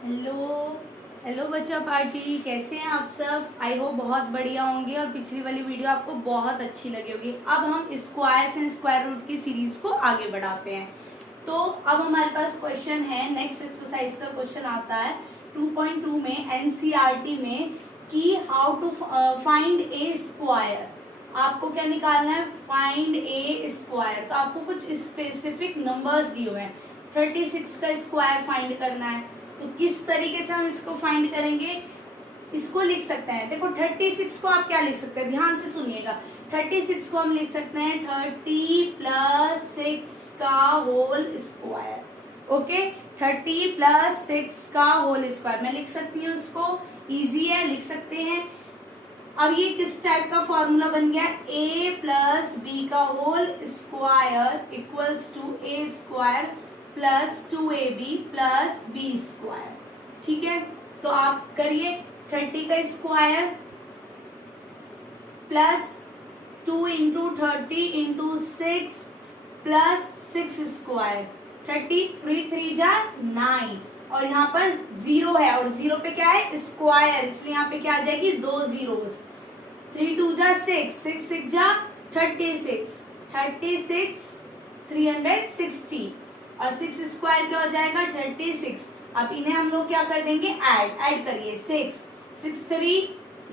Hello. Hello बच्चा party, कैसे हैं आप सब? आई होप बहुत बढ़िया होंगे और पिछली वाली वीडियो आपको बहुत अच्छी लगी होगी। अब हम स्क्वायर्स एंड स्क्वायर रूट की सीरीज को आगे बढ़ाते हैं। तो अब हमारे पास क्वेश्चन है, नेक्स्ट एक्सरसाइज का क्वेश्चन आता है 2.2 में एनसीईआरटी में कि how to find a square. आपको क्या निकालना है? Find a square. तो आपको कुछ स्पेसिफिक नंबर्स दिए हुए हैं। 36 का स्क्वायर फाइंड करना है। तो किस तरीके से हम इसको फाइंड करेंगे? इसको लिख सकते हैं, देखो 36 को आप क्या लिख सकते हैं, ध्यान से सुनिएगा। 36 को हम लिख सकते हैं 30 प्लस 6 का होल स्क्वायर। ओके, 30 प्लस 6 का होल स्क्वायर मैं लिख सकती हूँ इसको। इजी है, लिख सकते हैं। अब ये किस टाइप का फॉर्मूला बन गया? a प्लस बी का whole square equals to A square plus 2ab plus B square. ठीक है, तो आप करिए 30 का square plus 2 into 30 into 6 plus 6 square. 3 जा 9 और यहाँ पर 0 है और 0 पे क्या है? स्क्वायर, इसलिए यहाँ पे क्या आ जाएगी? 2 जीरोस। 3 2 जा 6, 6 6 जा 36, 36 360 और 6 स्क्वायर क्या हो जाएगा? 36। अब इन्हें हम लोग क्या कर देंगे? ऐड करिए। 6 6 3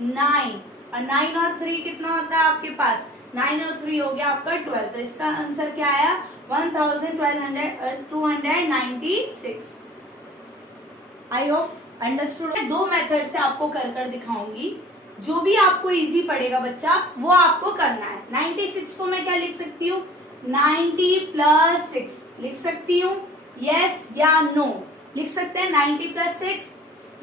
9 और 9 और 3 कितना होता है आपके पास? 9 और 3 हो गया आपका 12। तो इसका आंसर क्या आया? 1296। I hope understood. दो मेथड से आपको कर दिखाऊंगी, जो भी आपको इजी पड़ेगा बच्चा वो आपको करना है। 96 को मैं क्या लिख सकती हूँ? 90 प्लस 6 लिख सकती हूँ, यस या नो? लिख सकते हैं 90 प्लस 6।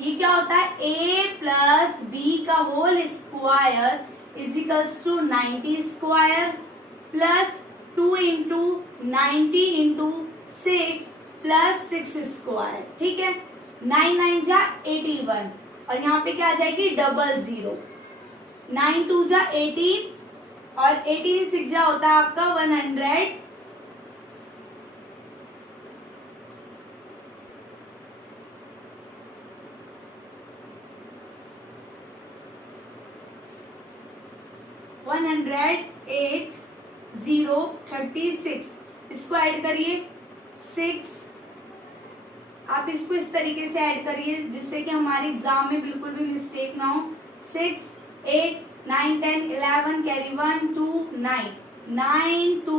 ये क्या होता है? a प्लस बी का whole square equals to 90 square plus 2 into 90 into 6 plus 6 square. ठीक है, 9 9 जा 81 और यहाँ पे क्या आ जाएगी? 00। 9 2 जा 18 और 18 6 जा होता है आपका 100। एट 36 इसको ऐड करिए 6। आप इसको इस तरीके से ऐड करिए जिससे कि हमारे एग्जाम में बिल्कुल भी मिस्टेक ना हो। 6 8 9 10 11 कैरी 1 2 9 9 2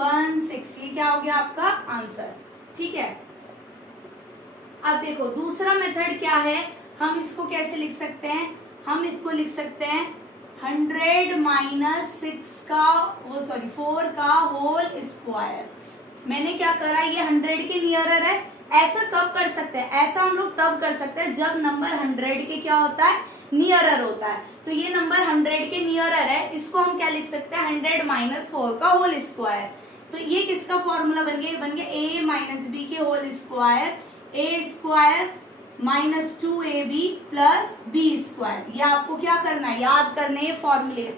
1 6। ये क्या हो गया आपका आंसर? ठीक है, अब देखो दूसरा मेथड क्या है। हम इसको कैसे लिख सकते हैं? हम इसको लिख सकते हैं 100 माइनस 6 का वो सॉरी 4 का होल स्क्वायर। मैंने क्या करा, ये 100 के नियरर है। ऐसा कब कर सकते हैं? ऐसा हम लोग तब कर सकते हैं जब नंबर 100 के क्या होता है? नियरर होता है। तो ये नंबर 100 के नियरर है, इसको हम क्या लिख सकते हैं? 100 माइनस 4 का होल स्क्वायर। तो ये किसका फॉर्मूला बन गया? बन गया a माइनस बी के whole square, a square minus 2ab plus B square. ये आपको क्या करना है? याद करने हैं फॉर्मूले।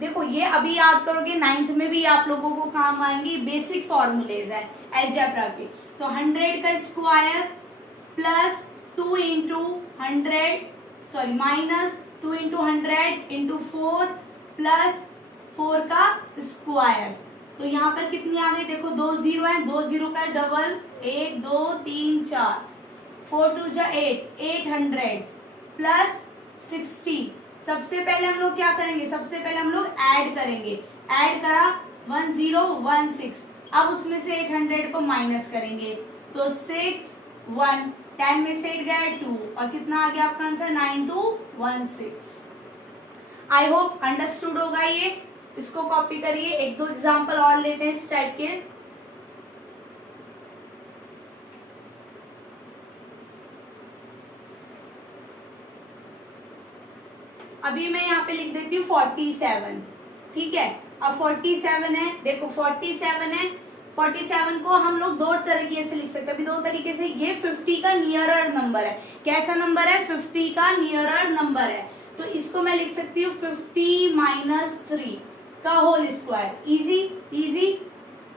देखो ये अभी याद करोगे, 9th में भी आप लोगों को काम आएंगे। बेसिक फॉर्मूलेज है अलजेब्रा के। तो 100 का square plus 2 into 100 sorry minus 2 into 100 into 4 plus 4 का स्क्वायर। तो यहाँ पर कितनी आ गई? देखो 2 जीरो है, 2 जीरो का डबल 1 2 3 4 4 2 जा 8 800 प्लस 60। सबसे पहले हम लोग क्या करेंगे? सबसे पहले हम लोग ऐड करेंगे। ऐड करा 1016। अब उसमें से 800 को माइनस करेंगे तो 6 1 10 में से 8 गया 2 और कितना आ गया आपका आंसर? 9216। आई होप अंडरस्टूड होगा ये। इसको कॉपी करिए। एक दो एग्जाम्पल और लेते हैं इस टाइप के। अभी मैं यहाँ पे लिख देती हूँ 47। ठीक है, अब 47 है, देखो 47 है। 47 को हम लोग दो तरीके से लिख सकते हैं। अभी दो तरीके से। ये 50 का नियरर नंबर है। कैसा नंबर है? 50 का नियरर नंबर है। तो इसको मैं लिख सकती हूँ 50 माइनस 3 का होल स्क्वायर। Easy easy.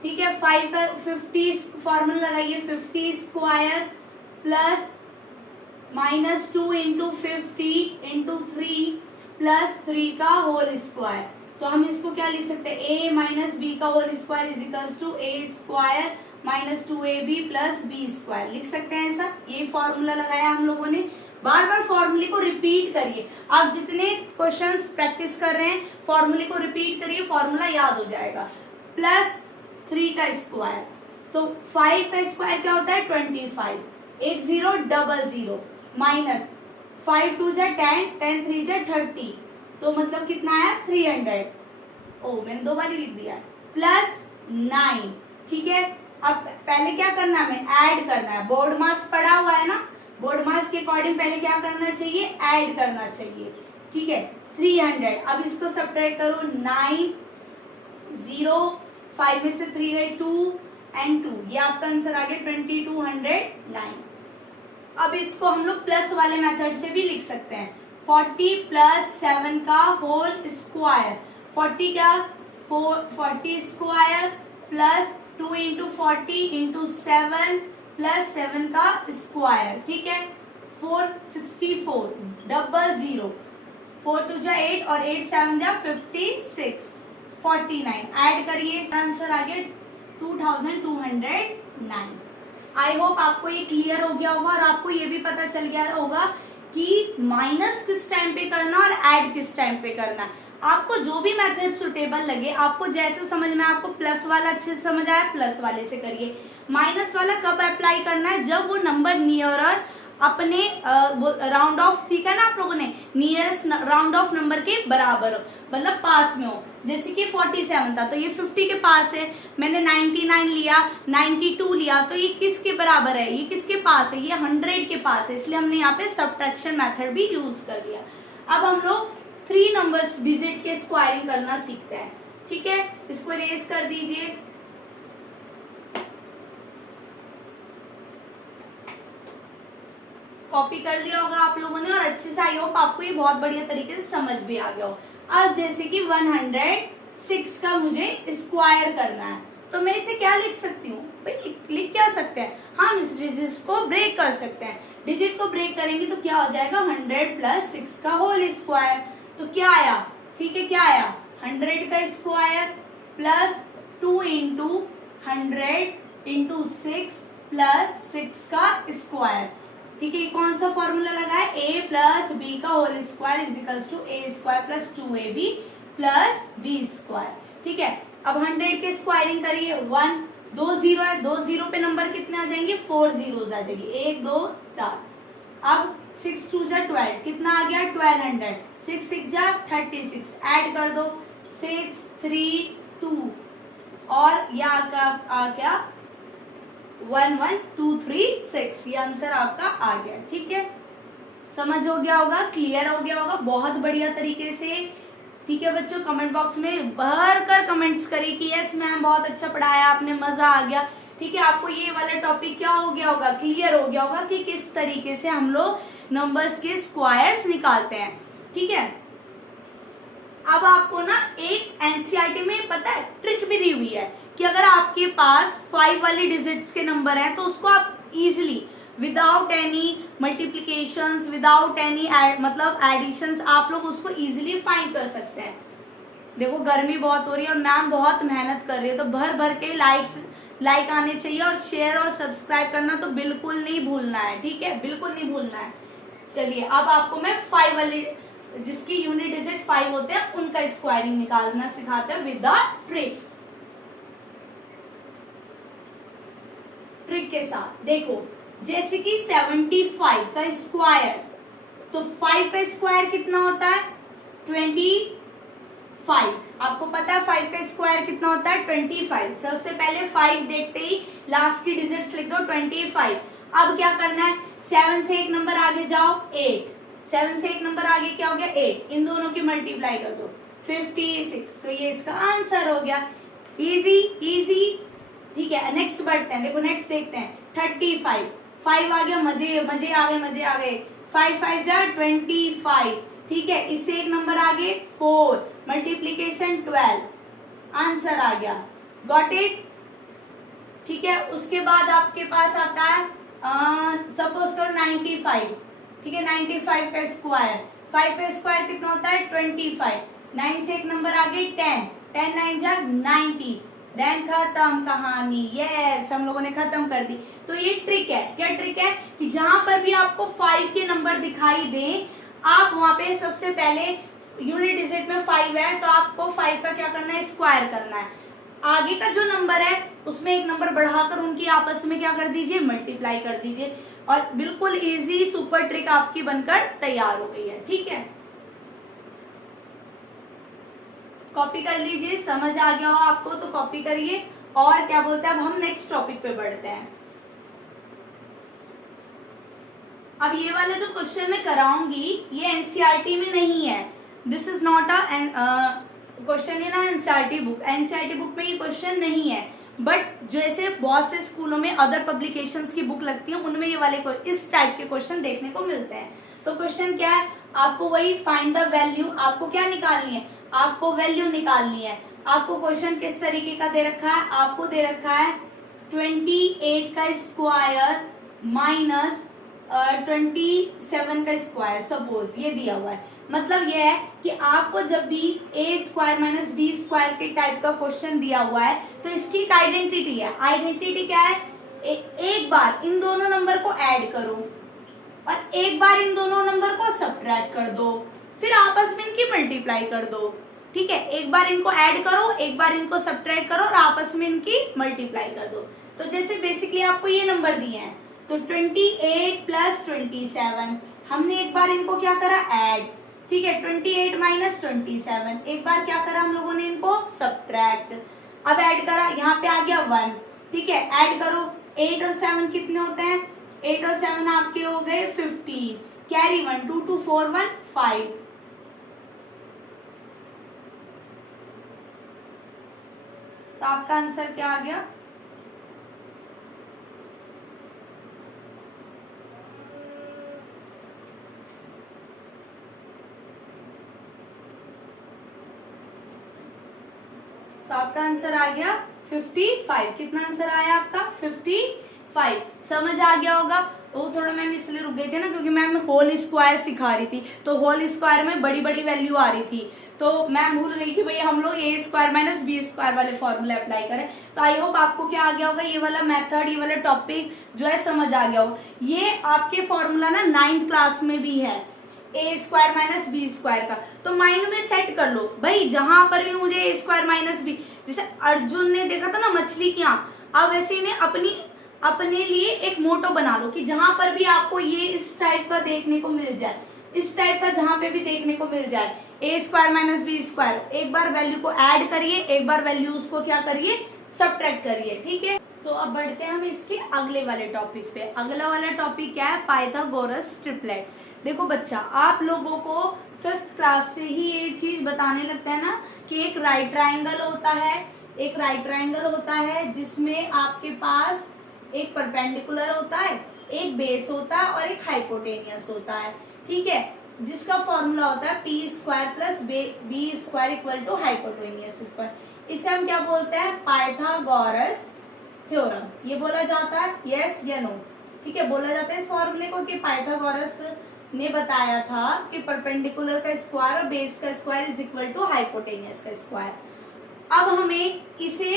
ठीक है, 5 का 50 फॉर्मूला लगाइए 50 square plus -2 into 50 into 3 plus 3 का होल स्क्वायर। तो हम इसको क्या लिख सकते हैं, a माइनस बी का whole square is equals to a square minus 2ab plus B square, लिख सकते हैं ऐसा। ये फॉर्मूला लगाया हम लोगों ने। बार बार फॉर्मूले को रिपीट करिए। आप जितने क्वेश्चंस प्रैक्टिस कर रहे हैं फॉर्मूले को रिपीट करिए, फॉर्मूला याद हो जाएगा। प्लस 3 का स्क्वायर, तो 5 का स्क्वायर क्या होता है 25, 1 0 डबल 0 माइनस 5 2 जा 10, 10 3 जा 30, तो मतलब कितना आया 300। ओ मैंने 2 बार ही लिख दिया। प्लस 9, ठीक है। अब पहले क्या करना है, हमें ऐड करना है। बोर्ड मास पड़ा हुआ है ना, बोर्ड मास के अकॉर्डिंग पहले क्या करना चाहिए, ऐड करना चाहिए, ठीक है। 300, अब इसको सब्ट्रैक्ट करो, 9 0 5 में से 3 गए 2 एंड 2, ये आपका आंसर आ गया 2209। अब इसको हम लोग प्लस वाले मेथड से भी लिख सकते हैं। 40 प्लस 7 का होल स्क्वायर, 40 क्या 40 square plus 2 into 40 into 7 plus 7 का स्क्वायर, ठीक है। 464 डबल 0, 4 2 जा 8 और 8 7 जा 56, 49 ऐड करिए, आंसर आ गया 2209। आई होप आपको ये क्लियर हो गया होगा और आपको ये भी पता चल गया होगा कि माइनस किस टाइम पे करना और ऐड किस टाइम पे करना। आपको जो भी मेथड सुटेबल लगे, आपको जैसे समझ में, आपको प्लस वाला अच्छे से समझ आया प्लस वाले से करिए। माइनस वाला कब अप्लाई करना है, जब वो नंबर नियरर अपने राउंड ऑफ सीखा है ना आप लोगों ने, नियरेस्ट राउंड ऑफ नंबर के बराबर हो, मतलब पास में हो। जैसे कि 47 था तो ये 50 के पास है, मैंने 99 लिया, 92 लिया, तो ये किसके बराबर है, ये किसके पास है, ये 100 के पास है, इसलिए हमने यहाँ पे सब्ट्रैक्शन मेथड भी यूज कर दिया। अब हम लोग 3 नंबर्स डिजिट के स्क्वायरिंग करना सीखते हैं, ठीक है। इसको इरेज कर दीजिए। कॉपी कर लिया होगा आप लोगों ने और अच्छे से आई होप आपको ये बहुत बढ़िया तरीके से समझ भी आ गया हो। अब जैसे कि 106 का मुझे स्क्वायर करना है, तो मैं इसे क्या लिख सकती हूँ भाई, लिख क्या सकते हैं हम, इस डिजिट को ब्रेक कर सकते हैं। डिजिट को ब्रेक करेंगे तो क्या हो जाएगा 100 प्लस 6 का होल स्क्वायर, तो क्या आया, ठीक है, क्या आया 100 का square plus 2 into 100 into 6 plus 6 का स्क्वायर, ठीक है। कौन सा फॉर्मूला लगा है, a प्लस बी का whole square is equals to a square plus 2ab plus b square, ठीक है। अब 100 के स्क्वायरिंग करिए, 1 2 0 है, 2 0 पे नंबर कितने आ जाएंगे, 4 zeros आ जाएंगे, 1 2 4। अब 6 2 जा 12, कितना आ गया 1200, 6 6 जा 36, ऐड कर दो 6 3 2 और यह आ गया 1 1 2 3 6, ये आंसर आपका आ गया, ठीक है। समझ हो गया होगा, क्लियर हो गया होगा बहुत बढ़िया तरीके से, ठीक है बच्चों। कमेंट बॉक्स में भर कर कमेंट्स करिए कि यस मैम बहुत अच्छा पढ़ाया आपने, मजा आ गया, ठीक है। आपको ये वाला टॉपिक क्या हो गया होगा, क्लियर हो गया होगा कि किस तरीके से हम लोग नंबर्स के स्क्वायर्स निकालते हैं, ठीक है। अब आपको ना एक एनसीईआरटी में पता है ट्रिक भी दी हुई है कि अगर आपके पास 5 वाले डिजिट्स के नंबर हैं तो उसको आप easily without any multiplications, without any मतलब एडिशंस, आप लोग उसको इजीली फाइंड कर सकते हैं। देखो गर्मी बहुत हो रही है और मैम बहुत मेहनत कर रही है, तो भर भर के लाइक आने चाहिए और शेयर और सब्सक्राइब करना तो बिल्कुल नहीं भूलना है, ठीक है, बिल्कुल नहीं भूलना है। चलिए अब आपको मैं 5 वाले जिसकी यूनिट डिजिट 5 होते हैं उनका स्क्वायरिंग निकालना सिखाते हैं विद द ट्रिक के साथ। देखो जैसे कि 75 का स्क्वायर, तो 5 का स्क्वायर कितना होता है 25, आपको पता है 5 का स्क्वायर कितना होता है 25। सबसे पहले 5 देखते ही लास्ट की डिजिट्स लिख दो 25। अब क्या करना है, 7 से एक नंबर आगे जाओ 8, 7 से एक नंबर आगे क्या हो गया 8, इन दोनों की मल्टीप्लाई कर दो 56, तो ये इसका आंसर हो गया। इजी इजी, ठीक है। नेक्स्ट बढ़ते हैं, देखो नेक्स्ट देखते हैं 35, 5 आ गया, मजे मजे आ गए, मजे आ गए, 5 5 जा 25, ठीक है। इससे एक नंबर आगे 4, मल्टीप्लीकेशन 12, आंसर आ गया, गॉट इट, ठीक है। उसके बाद आपके पास आता है सपोज करो 95, ठीक है, 95 का स्क्वायर, 5 का स्क्वायर कितना होता है 25, 9 से एक नंबर आगे 10, 10 9 जा 90, देन खत्म कहानी। यस, हम लोगों ने खत्म कर दी। तो ये ट्रिक है, क्या ट्रिक है कि जहां पर भी आपको 5 के नंबर दिखाई दे, आप वहां पे सबसे पहले यूनिट डिजिट में 5 है तो आपको 5 का क्या करना है, स्क्वायर करना है। आगे का जो नंबर है उसमें एक नंबर बढ़ाकर उनकी आपस में क्या कर दीजिए, मल्टीप्लाई कर दीजिए, और बिल्कुल इजी सुपर ट्रिक आपकी बनकर तैयार हो गई है। ठीक है, कॉपी कर लीजिए, समझ आ गया हो आपको तो कॉपी करिए। और क्या बोलते हैं, अब हम नेक्स्ट टॉपिक पे बढ़ते हैं। अब ये वाला जो क्वेश्चन मैं कराऊंगी ये एनसीईआरटी में नहीं है, this is not a question in NCERT book, NCERT book में ये क्वेश्चन नहीं है, बट जैसे बहुत से स्कूलों में अदर पब्लिकेशंस की बुक लगती है उनमें ये वाले इस टाइप के क्वेश्चन देखने को मिलते हैं। तो क्वेश्चन क्या है, आपको वही फाइंड द वैल्यू, आपको क्या निकालनी है, आपको वैल्यू निकालनी है। आपको क्वेश्चन किस तरीके का दे रखा है, आपको दे रखा है 28 का स्क्वायर माइनस 27 का स्क्वायर, सपोज ये दिया हुआ है। मतलब ये है कि आपको जब भी ए स्क्वायर माइनस बी स्क्वायर के टाइप का क्वेश्चन दिया हुआ है तो इसकी एक आइडेंटिटी है। आइडेंटिटी क्या है, एक बार इन दोनों नंबर को ऐड करो और एक बार इन दोनों नंबर को सब्ट्रैक्ट कर दो, फिर आपस में इनकी मल्टीप्लाई कर दो। ठीक है, एक बार इनको ऐड करो, एक बार इनको सब्ट्रैक्ट करो और आपस में इनकी मल्टीप्लाई कर दो। तो जैसे बेसिकली आपको ये नंबर दिए हैं तो 28 प्लस 27, हमने एक बार इनको क्या करा, ऐड। ठीक है, 28 माइनस 27, एक बार क्या करा हम लोगों ने, इनको सब्ट्रैक्ट। अब ऐड करा, यहाँ पे आ गया 1। ठीक है, ऐड करो, 8 और 7 कितने होते हैं, 8 और 7 आपके हो गए 15, कैरी 1, 2 2 4 1 5। तो आपका आंसर क्या आ गया, तो आपका आंसर आ गया 55। कितना आंसर आया आपका, 55। समझ आ गया होगा। वो थोड़ा मैम इसलिए रुक गई थी ना क्योंकि मैम होल स्क्वायर सिखा रही थी, तो होल स्क्वायर में बड़ी बड़ी वैल्यू आ रही थी, तो मैम भूल गई कि भाई हम लोग ए स्क्वायर माइनस बी स्क्वायर वाले फॉर्मूले अप्लाई करें। तो आई होप आपको क्या आ गया होगा, ये वाला मेथड, ये वाला टॉपिक जो है समझ आ गया होगा। ये आपके फॉर्मूला ना 9th क्लास में भी है, ए स्क्वायर माइनस बी स्क्वायर का, तो माइंड में सेट कर लो भाई, जहां पर भी मुझे ए स्क्वायर माइनस बी, जैसे अर्जुन ने देखा था ना मछली की आंख, अब वैसे ने अपने लिए एक मोटो बना लो कि जहां पर भी आपको ये इस टाइप का देखने को मिल जाए, इस टाइप का जहां पे भी देखने को मिल जाए, ए स्क्वायर माइनस बी स्क्वायर, एक बार वैल्यू को ऐड करिए, एक बार वैल्यू उसको क्या करिए, सब्ट्रैक्ट करिए। ठीक है, तो अब बढ़ते हैं हम इसके अगले वाले टॉपिक पे। अगला वाला टॉपिक क्या है, पाइथागोरस ट्रिपलेट। देखो बच्चा, आप लोगों को 5th क्लास से ही ये चीज बताने लगता है ना कि एक राइट ट्राइंगल होता है, एक राइट ट्राइंगल होता है जिसमें आपके पास एक परपेंडिकुलर होता है, एक बेस होता है और एक हाइपोटेनियस होता है। ठीक है, जिसका फॉर्मूला होता है p square plus B square equal to hypotenuse square. इसे हम क्या बोलते हैं, पाइथागोरस थ्योरम। ये बोला जाता है, यस या नो। ठीक है, बोला जाता है इस फॉर्मूले को कि पाइथागोरस ने बताया था कि परपेंडिकुलर का स्क्वायर और बेस का square is equal to hypotenuse का स्क्वायर। अब हमें इसे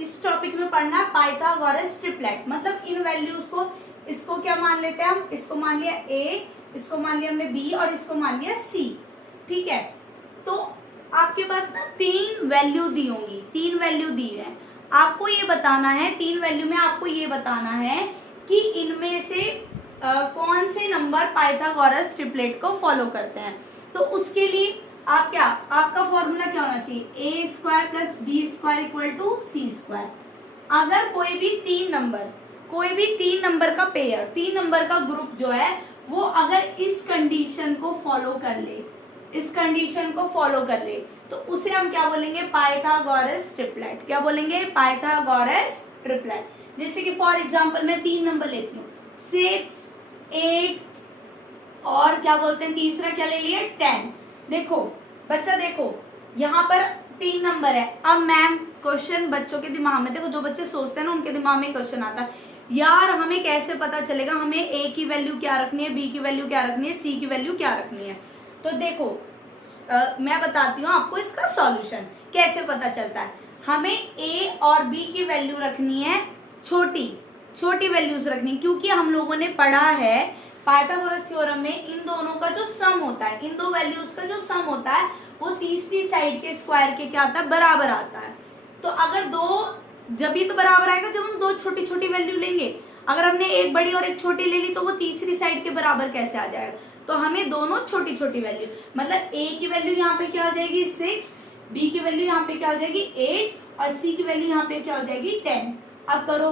इस टॉपिक में पढ़ना है पाइथागोरस ट्रिपलेट, मतलब इन वैल्यूज को, इसको क्या मान लेते हैं हम, इसको मान लिया ए, इसको मान लिया हमने बी और इसको मान लिया सी। ठीक है, तो आपके पास ना 3 वैल्यू दी होंगी, 3 वैल्यू दी है, आपको ये बताना है, 3 वैल्यू में आपको ये बताना है कि इनमें से कौन से नंबर पाइथागोरस ट्रिपलेट को फॉलो करते हैं। तो उसके लिए आप क्या, आपका फॉर्मूला क्या होना चाहिए, a square plus B square equal to c square. अगर कोई भी 3 नंबर का पेयर, 3 नंबर का ग्रुप जो है वो अगर इस कंडीशन को फॉलो कर ले, इस कंडीशन को फॉलो कर ले, तो उसे हम क्या बोलेंगे, पाइथागोरस ट्रिपलेट। क्या बोलेंगे, पाइथागोरस ट्रिपलेट। जैसे कि फॉर एग्जांपल मैं 3 नंबर लेती हूँ, 6 8 और क्या बोलते हैं तीसरा क्या ले लिया, 10। देखो बच्चा, देखो यहाँ पर 3 नंबर है। अब मैम क्वेश्चन बच्चों के दिमाग में, देखो जो बच्चे सोचते हैं ना उनके दिमाग में क्वेश्चन आता है, यार हमें कैसे पता चलेगा हमें ए की वैल्यू क्या रखनी है, बी की वैल्यू क्या रखनी है, सी की वैल्यू क्या रखनी है? तो देखो मैं बताती हूँ आपको इसका सॉल्यूशन कैसे पता चलता है। हमें ए और बी की वैल्यू रखनी है छोटी छोटी वैल्यूज रखनी, क्योंकि हम लोगों ने पढ़ा है पाइथागोरस थ्योरम में इन दोनों का जो सम होता है, इन दो वैल्यूज का जो सम होता है वो तीसरी साइड के स्क्वायर के क्या आता है, बराबर आता है। तो अगर दो, जब ही तो बराबर आएगा जब हम दो छोटी छोटी वैल्यू लेंगे। अगर हमने एक बड़ी और एक छोटी ले ली तो वो तीसरी साइड के बराबर कैसे आ जाएगा? तो हमें दोनों छोटी छोटी वैल्यू, मतलब ए की वैल्यू यहाँ पे क्या हो जाएगी 6, बी की वैल्यू यहाँ पे क्या हो जाएगी 8 और सी की वैल्यू यहाँ पे क्या हो जाएगी 10। अब करो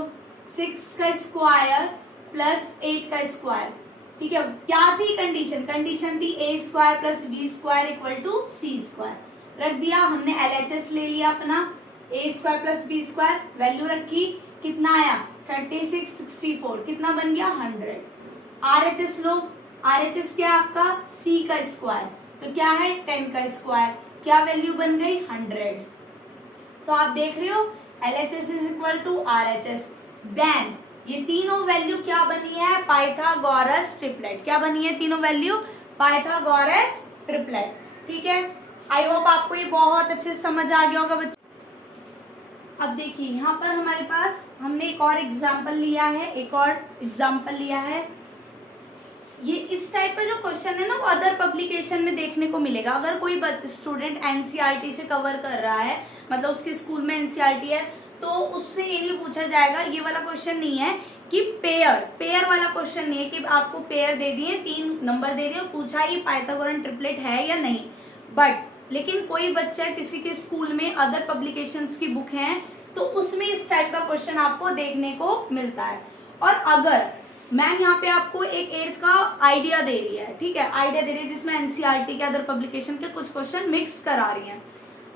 6 का स्क्वायर प्लस 8 का स्क्वायर, ठीक है। क्या थी कंडीशन? कंडीशन थी a square plus B square equal to c square. रख दिया हमने, एलएचएस ले लिया अपना, a square plus B square value रखी, कितना आया 36 64, कितना बन गया 100। आरएचएस लो, आरएचएस क्या है आपका सी का स्क्वायर, तो क्या है 10 का स्क्वायर, क्या वैल्यू बन गई 100। तो आप देख रहे हो LHS is equal to RHS. Then ये तीनों वैल्यू क्या बनी है, पाइथागोरस ट्रिपलेट। क्या बनी है तीनों वैल्यू? पाइथागोरस ट्रिपलेट, ठीक है। आई होप आपको ये बहुत अच्छे से समझ आ गया होगा बच्चों। अब देखिए यहाँ पर हमारे पास हमने एक और एग्जाम्पल लिया है, ये इस टाइप का जो क्वेश्चन है ना वो अदर पब्लिकेशन में देखने को मिलेगा। अगर कोई स्टूडेंट एनसीईआरटी से कवर कर रहा है, मतलब उसके स्कूल में एनसीईआरटी है, तो उससे ये नहीं पूछा जाएगा, ये वाला क्वेश्चन नहीं है कि पेयर वाला क्वेश्चन नहीं है कि आपको पेयर दे दिए, 3 नंबर दे दिए, पूछा ये पाइथागोरन ट्रिपलेट है या नहीं। बट लेकिन कोई बच्चा किसी के स्कूल में अदर पब्लिकेशंस की बुक है तो उसमें इस टाइप का क्वेश्चन आपको देखने को मिलता है। और अगर मैम यहाँ पे आपको एक 8th का आइडिया दे रही है, ठीक है, आइडिया दे रही है जिसमें एनसीईआरटी के अदर पब्लिकेशन के कुछ क्वेश्चन मिक्स करा रही है।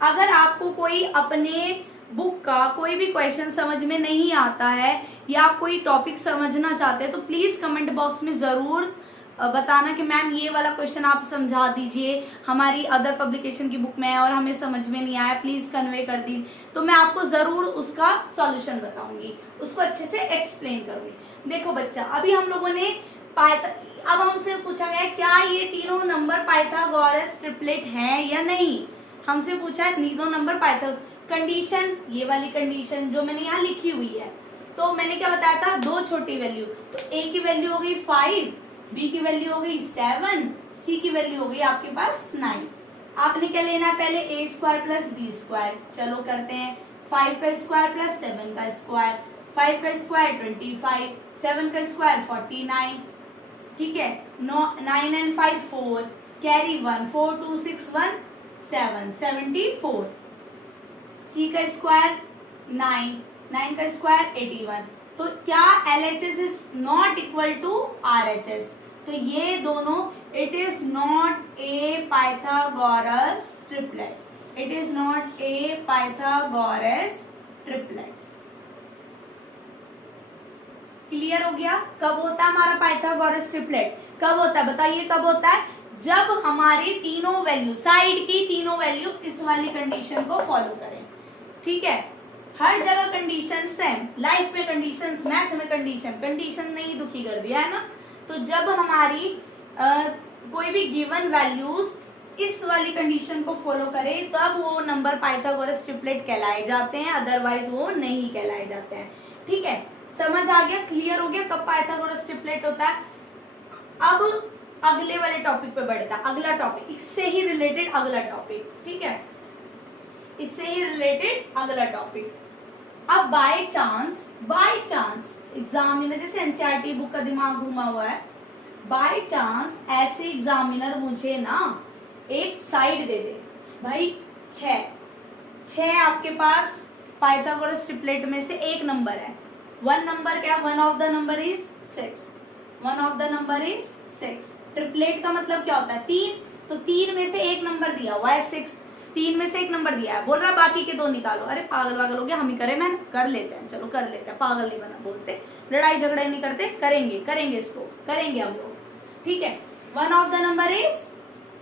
अगर आपको कोई अपने बुक का कोई भी क्वेश्चन समझ में नहीं आता है या आप कोई टॉपिक समझना चाहते हैं तो प्लीज कमेंट बॉक्स में जरूर बताना कि मैम ये वाला क्वेश्चन आप समझा दीजिए, हमारी अदर पब्लिकेशन की बुक में है और हमें समझ में नहीं आया, प्लीज कन्वे कर दीजिए। तो मैं आपको जरूर उसका सॉल्यूशन बताऊंगी, उसको अच्छे से एक्सप्लेन करूंगी। देखो बच्चा, अभी हम लोगों ने अब हमसे पूछा गया क्या ये तीनों नंबर पाइथागोरस ट्रिपलेट है या नहीं। हमसे पूछा है तीनों नंबर कंडीशन, ये वाली कंडीशन जो मैंने यहाँ लिखी हुई है, तो मैंने क्या बताया था, दो छोटी वैल्यू, तो ए की वैल्यू हो गई 5, बी की वैल्यू हो गई 7, सी की वैल्यू हो गई आपके पास 9। आपने क्या लेना है पहले ए स्क्वायर प्लस बी स्क्वायर, चलो करते हैं। 5 का स्क्वायर प्लस 7 का स्क्वायर, 5 का स्क्वायर 25, 7 का स्क्वायर 49, ठीक है। 9 एंड 5 4, कैरी 1, 4 2 6 1 7, 74। सी का स्क्वायर 9, 9 का स्क्वायर 81। तो क्या LHS is not equal to RHS, तो ये दोनों it is not a Pythagoras triplet, it is not a Pythagoras triplet. Clear हो गया? कब होता है हमारा पाइथागोरस ट्रिपलेट, कब होता है बताइए, कब होता है? जब हमारी तीनों वैल्यू, साइड की तीनों वैल्यू इस वाली कंडीशन को फॉलो करें, ठीक है। हर जगह कंडीशन सेम, लाइफ में कंडीशन, मैथ में कंडीशन नहीं दुखी कर दिया है ना। तो जब हमारी कोई भी गिवन वैल्यूज इस वाली कंडीशन को फॉलो करे तब वो नंबर पाइथागोरस ट्रिपलेट कहलाए जाते हैं, अदरवाइज वो नहीं कहलाए जाते हैं, ठीक है। समझ आ गया, क्लियर हो गया कब पाइथागोरस ट्रिपलेट होता है। अब अगले वाले टॉपिक पे बढ़ता है, अगला टॉपिक इससे ही रिलेटेड अगला टॉपिक, ठीक है, इससे ही रिलेटेड अगला टॉपिक। अब बाय चांस एग्जामिनर, जैसे एनसीईआरटी बुक का दिमाग घुमा हुआ है, बाय चांस ऐसे एग्जामिनर मुझे ना एक साइड दे दे, भाई 6 आपके पास पाइथागोरस ट्रिपलेट में से एक नंबर है, वन नंबर क्या, one of the number is 6, triplet का मतलब क्या होता है 3, तो 3 में से एक नंबर दिया हुआ है 6, 3 में से एक नंबर दिया है, बोल रहा बाकी के 2 निकालो। अरे पागल हो गया, हम ही करें, मैं कर लेते हैं, चलो कर लेते हैं, पागल नहीं बना बोलते, लड़ाई झगड़े नहीं करते, करेंगे इसको करेंगे हम लोग, ठीक है। One of the number is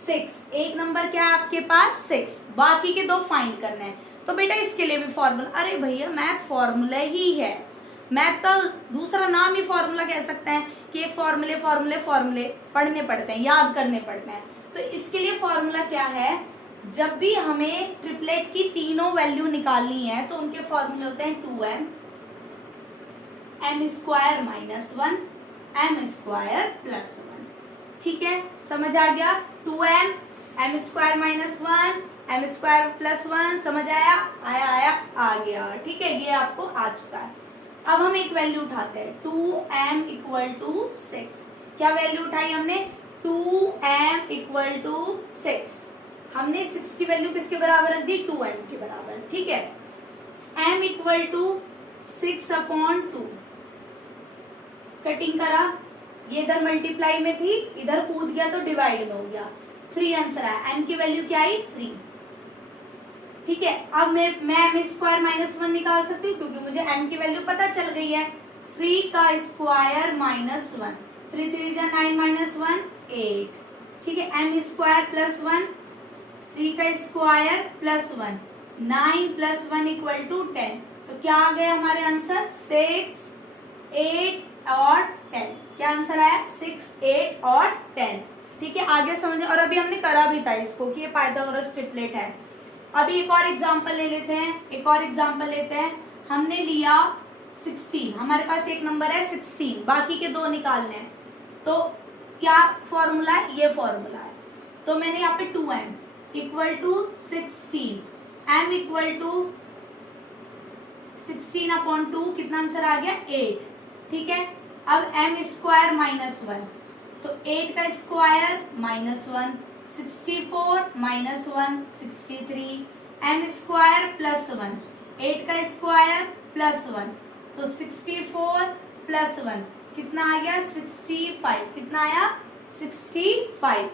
6, एक नंबर क्या है आपके पास 6, बाकी के 2 फाइंड करने हैं। तो बेटा इसके लिए भी फॉर्मूला, अरे भैया मैथ फॉर्मूला ही है, मैथ का दूसरा नाम ही फॉर्मूला कह सकते हैं कि एक फॉर्मूले फॉर्मूले फॉर्मूले पढ़ने पड़ते हैं, याद करने पड़ते हैं। तो इसके लिए फॉर्मूला क्या है, जब भी हमें ट्रिपलेट की तीनों वैल्यू निकालनी है तो उनके फॉर्मूले होते हैं 2m, m square minus 1, m square plus 1। ठीक है, समझ आ गया। 2m, m square minus 1, m square plus 1, समझ आया, आया आ गया। ठीक है, ये आपको आ चुका है। अब हम एक वैल्यू उठाते हैं, 2m इक्वल टू 6। क्या वैल्यू उठाई हमने, 2m इक्वल टू 6। हमने 6 की वैल्यू किसके बराबर रख दी, 2m के बराबर। ठीक है, m इक्वल टू 6/2। कटिंग करा, ये इधर मल्टीप्लाई में थी, इधर कूद गया तो डिवाइड में हो गया, 3 आंसर आया। m की वैल्यू क्या आई, 3। ठीक है, अब मैं m स्क्वायर माइनस 1 निकाल सकती हूँ क्योंकि मुझे m की वैल्यू पता चल गई है। 3 का स्क्वायर माइनस 1, 3 3 जा 9 माइनस 1 8। ठीक है, m स्क्वायर प्लस 1, 3 का square plus 1, 9 plus 1 equal to 10। तो क्या आ गया हमारे आंसर, 6 8 और 10। क्या आंसर आया, 6 8 और 10। ठीक है, आगे समझे। और अभी हमने करा भी था इसको कि ये पाइथागोरस ट्रिपलेट है। अभी एक और एग्जांपल ले लेते हैं, हमने लिया 16, हमारे पास एक नंबर है 16, बाकी के दो निकालने हैं। तो क्या फॉर्मूला है, ये फॉर्मूला है। तो मैंने यहाँ पे 2m equal to 16, m equal to 16/2, कितना आंसर आ गया, 8। ठीक है, अब m स्क्वायर माइनस 1, तो 8 का square minus 1, 64 minus 1 63, m square plus 1, 8 का स्क्वायर प्लस 1, तो 64 प्लस 1 कितना आ गया, 65। कितना आया, 65।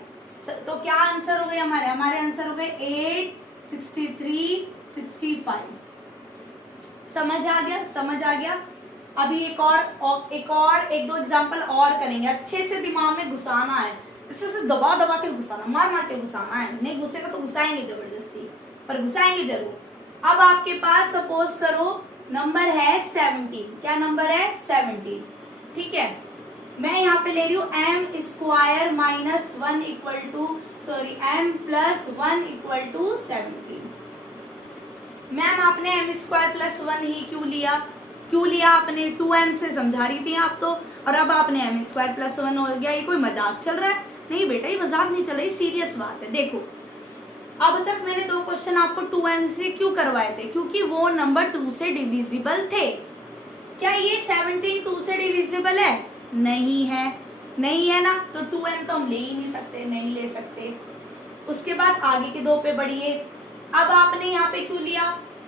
तो क्या आंसर हो गए हमारे आंसर हो गए 8 63 65। समझ आ गया। अभी एक दो एग्जांपल और करेंगे, अच्छे से दिमाग में घुसाना है, इसे दबा दबा के घुसाना, मार मार के घुसाना है। नहीं घुसेगा तो घुसाएंगे जबरदस्ती, पर घुसाएंगे जरूर। अब आपके पास सपोज करो नंबर है 17। क्या नंबर है, 17। ठीक है, मैं यहाँ पे ले रही हूँ m square minus 1 equal to m plus 1 equal to 17। Ma'am आपने m स्क्वायर प्लस 1 ही क्यों लिया आपने, 2m से समझा रही थी आप तो, और अब आपने m स्क्वायर प्लस 1 हो गया। ये कोई मजाक चल रहा है, नहीं बेटा ये मजाक नहीं चल रही, सीरियस बात है। देखो अब तक मैंने दो क्वेश्चन आपको 2m से क्यों करवाए थे, क्योंकि वो नंबर 2 से डिविजिबल थे। क्या ये 17 2 से डिविजिबल है, नहीं है ना, तो 2m तो हम ले ही नहीं ले सकते। उसके बाद आगे के दो पे बढ़िए। अब आपने यहाँ पे क्यों लिया,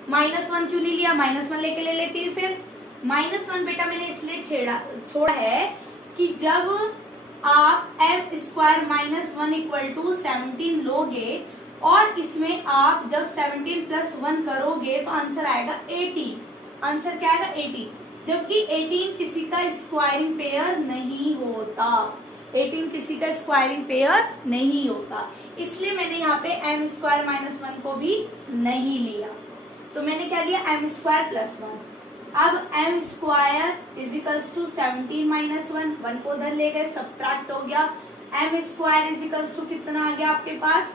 -1 क्यों नहीं लिया, -1 लेके ले लेती है। फिर -1 बेटा मैंने इसलिए छोड़ा है कि जब आप m square minus 1 equal to 17 लोगे और इसमें आप जब 17 प्लस 1 करोगे तो आंसर आएगा 80। आंसर क्या आएगा, 80। जबकि 18 किसी का स्क्वायरिंग पेयर नहीं होता, 18 किसी का स्क्वायरिंग पेयर नहीं होता, इसलिए मैंने यहाँ पे m स्क्वायर माइनस 1 को भी नहीं लिया। तो मैंने क्या लिया, m स्क्वायर प्लस 1। अब m square equals to 17 minus 1 को उधर ले गए, सबट्रैक्ट हो गया। m स्क्वायर इजिकल्स टू कितना आ गया आपके पास,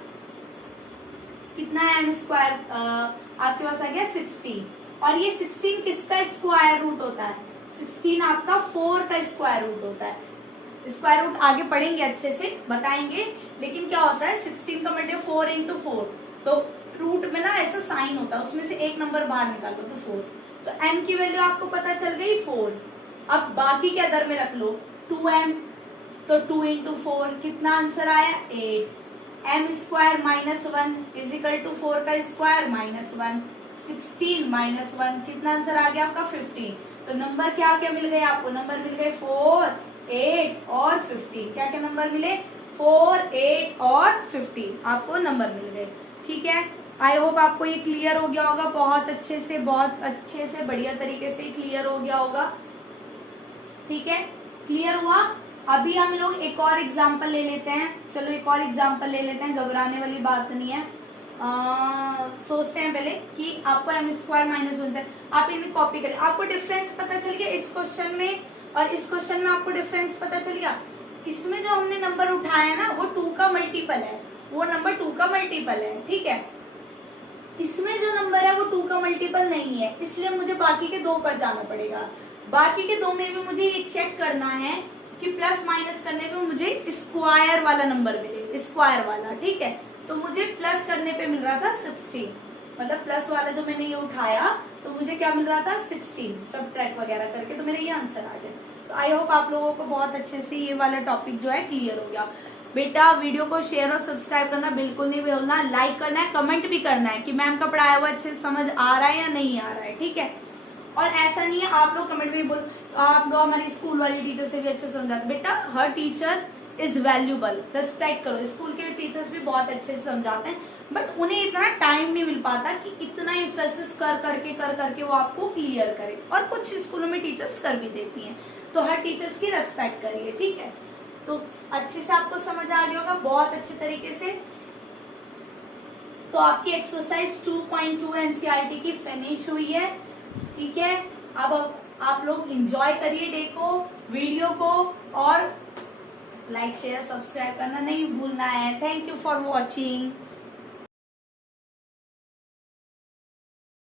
कितना है m स्क्वायर आपके पास आ गया 16। और ये 16 किसका स्क्वायर रूट होता है, 16 आपका 4 का स्क्वायर रूट होता है। स्क्वायर रूट आगे पढ़ेंगे, अच्छे से बताएंगे। लेकिन क्या होता है, 16 का मल्टीप्लाई 4 इंटू 4, तो रूट में ना ऐसा साइन होता है, उसमें से एक नंबर बाहर निकाल लो तो 4। तो m की वैल्यू आपको पता चल गई 4। अब बाकी के अदर में रख लो 2m, तो 2 इंटू 4 कितना आंसर आया 8। m square minus 1 equal to 4 का स्क्वायर माइनस 1, 16 माइनस 1 कितना आंसर आ गया आपका 15। तो नंबर क्या क्या मिल गए आपको, नंबर मिल गए 4 8 और 15। क्या क्या नंबर मिले, 4 8 और 15 आपको नंबर मिल गए। ठीक है, आई होप आपको ये क्लियर हो गया होगा, बहुत अच्छे से बढ़िया तरीके से क्लियर हो गया होगा। ठीक है, क्लियर हुआ। अभी हम लोग एक और एग्जांपल ले लेते हैं, चलो एक और एग्जांपल ले लेते हैं, घबराने वाली बात नहीं है। सोचते हैं पहले कि आपको एम स्क्वायर माइनस वन है, आप इन्हें कॉपी करें। आपको डिफरेंस पता चल गया इस क्वेश्चन में और इस क्वेश्चन में, आपको डिफरेंस पता चल गया। इसमें जो हमने नंबर उठाया ना वो 2 का मल्टीपल है, वो नंबर 2 का मल्टीपल है, ठीक है। इसमें जो नंबर है वो 2 का मल्टीपल नहीं है, इसलिए मुझे बाकी के 2 पर जाना पड़ेगा। बाकी के 2 में भी मुझे ये चेक करना है कि प्लस माइनस करने पे मुझे स्क्वायर वाला नंबर मिले, स्क्वायर वाला, ठीक है। तो मुझे प्लस करने पे मिल रहा था 16, मतलब प्लस वाला जो मैंने ये उठाया तो मुझे क्या मिल रहा था 16, सब्ट्रैक्ट वगैरह करके, तो मेरा ये आंसर आ गया। तो आई होप आप लोगों को बहुत अच्छे से ये वाला टॉपिक जो है क्लियर हो गया। बेटा वीडियो को शेयर और सब्सक्राइब करना बिल्कुल नहीं भूलना, लाइक करना है, कमेंट भी करना है कि मैम का पढ़ाया हुआ अच्छे से समझ आ रहा है या नहीं आ रहा है, ठीक है। और ऐसा नहीं है आप लोग कमेंट में बोल, आप लोग हमारी स्कूल वाली टीचर से भी अच्छे समझाते, बेटा हर टीचर इज वैल्यूबल, रेस्पेक्ट करो। स्कूल के टीचर्स भी बहुत अच्छे से समझाते हैं, बट उन्हें इतना टाइम नहीं मिल पाता कि इतना इम्फेसिस कर करके वो आपको क्लियर करे, और कुछ स्कूलों में टीचर्स कर भी देती हैं। तो हर टीचर्स की रेस्पेक्ट करिए, ठीक है। तो अच्छे से आपको समझ आ गया होगा बहुत अच्छे तरीके से। तो आपकी एक्सरसाइज 2.2 एनसीईआरटी की फिनिश हुई है, ठीक है। अब आप लोग एंजॉय करिए डे को, वीडियो को, और लाइक शेयर सब्सक्राइब करना नहीं भूलना है। Thank you for watching.